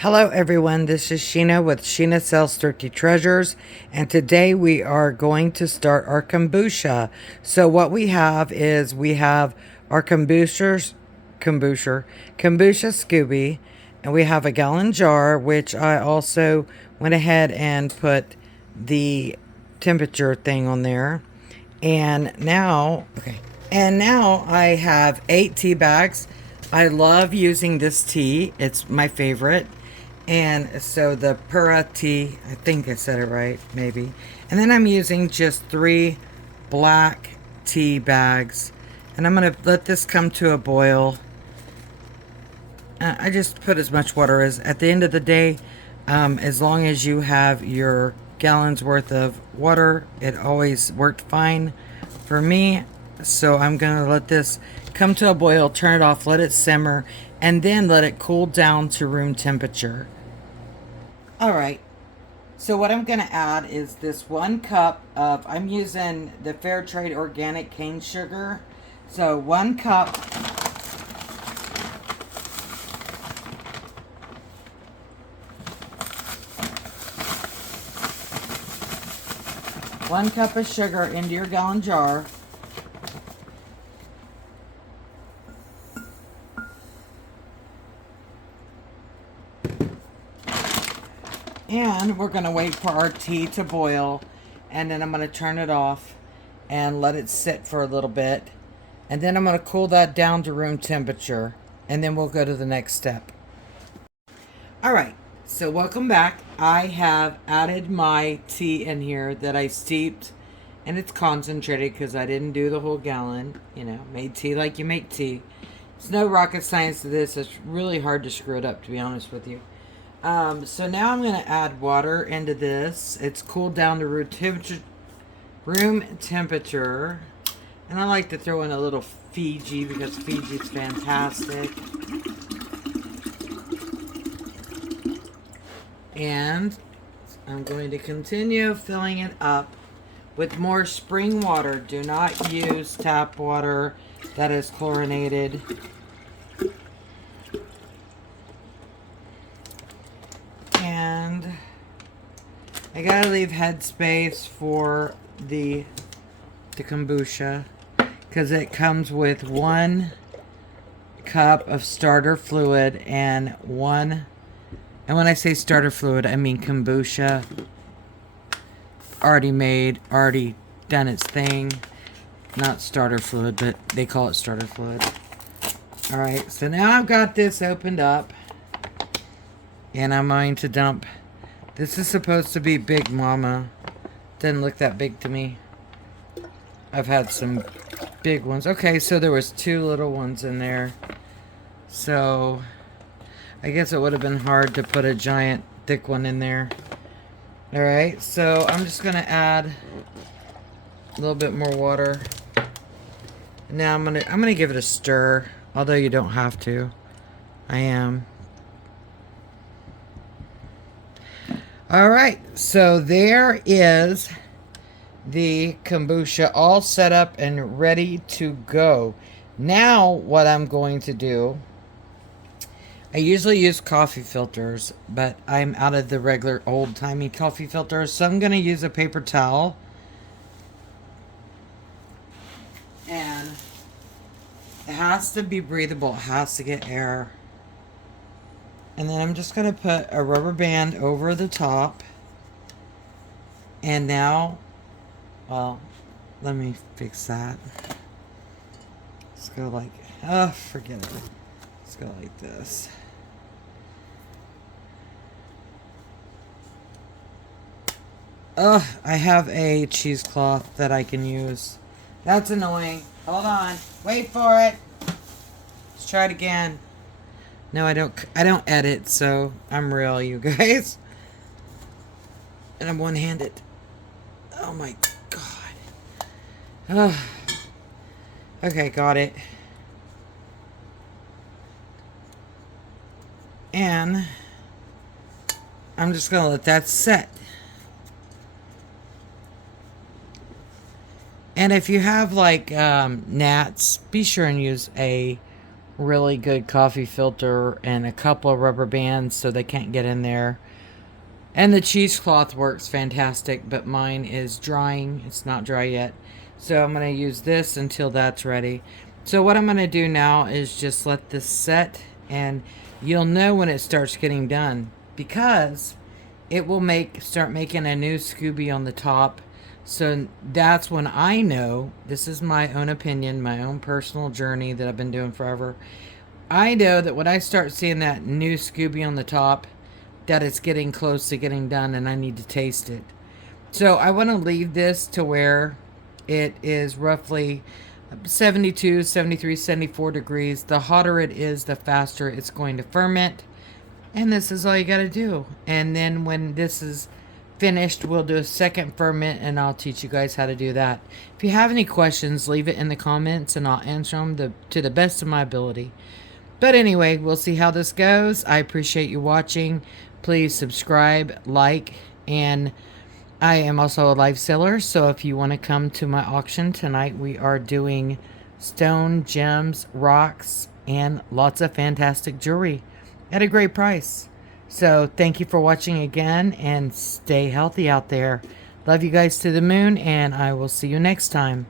Hello everyone, this is Sheena with Sheena Sells Thrifty Treasures, and today we are going to start our kombucha. So what we have is our kombucha Scooby, and we have a gallon jar, which I also went ahead and put the temperature thing on there. And now I have 8 tea bags. I love using this tea. It's my favorite. And so the Pura tea, I think I said it right, maybe. And then I'm using just 3 black tea bags. And I'm going to let this come to a boil. I just put as much water as, at the end of the day, as long as you have your gallons worth of water, it always worked fine for me. So I'm going to let this come to a boil, turn it off, let it simmer, and then let it cool down to room temperature. All right. So what I'm going to add is this 1 cup of, I'm using the Fair Trade organic cane sugar. So 1 cup. 1 cup of sugar into your gallon jar. And we're going to wait for our tea to boil. And then I'm going to turn it off and let it sit for a little bit. And then I'm going to cool that down to room temperature. And then we'll go to the next step. Alright, so welcome back. I have added my tea in here that I steeped. And it's concentrated because I didn't do the whole gallon. You know, made tea like you make tea. There's no rocket science to this. It's really hard to screw it up, to be honest with you. So now I'm going to add water into this. It's cooled down to room temperature. And I like to throw in a little Fiji because Fiji's fantastic. And I'm going to continue filling it up with more spring water. Do not use tap water that is chlorinated. And I gotta leave headspace for the kombucha because it comes with 1 cup of starter fluid and when I say starter fluid, I mean kombucha already made, already done its thing. Not starter fluid, but they call it starter fluid. Alright, so now I've got this opened up. And I'm going to dump. This is supposed to be Big Mama. Doesn't look that big to me. I've had some big ones. Okay, so there was 2 little ones in there. So I guess it would have been hard to put a giant thick one in there. Alright, so I'm just gonna add a little bit more water. Now I'm gonna give it a stir, although you don't have to. I am. Alright, so there is the kombucha all set up and ready to go. Now what I'm going to do, I usually use coffee filters, but I'm out of the regular old-timey coffee filters, so I'm going to use a paper towel. And it has to be breathable, it has to get air. And then I'm just going to put a rubber band over the top. And now, well, let me fix that. Let's go like, oh, forget it. Let's go like this. Oh, I have a cheesecloth that I can use. That's annoying. Hold on. Wait for it. Let's try it again. No, I don't edit, so I'm real, you guys. And I'm one-handed. Oh my god. Oh. Okay, got it. And I'm just gonna let that set. And if you have like gnats, be sure and use a really good coffee filter and a couple of rubber bands so they can't get in there. And the cheesecloth works fantastic, but mine is drying. It's not dry yet. So I'm going to use this until that's ready. So what I'm going to do now is just let this set, and you'll know when it starts getting done because it will start making a new Scooby on the top. So that's when I know, this is my own opinion, my own personal journey that I've been doing forever. I know that when I start seeing that new Scooby on the top, that it's getting close to getting done and I need to taste it. So I want to leave this to where it is roughly 72, 73, 74 degrees. The hotter it is, the faster it's going to ferment. And this is all you got to do. And then when this is finished, we'll do a second ferment and I'll teach you guys how to do that. If you have any questions, leave it in the comments and I'll answer them to the best of my ability. But anyway, we'll see how this goes. I appreciate you watching. Please subscribe, like, and I am also a live seller. So if you want to come to my auction tonight, we are doing stone, gems, rocks, and lots of fantastic jewelry at a great price. So thank you for watching again and stay healthy out there. Love you guys to the moon, and I will see you next time.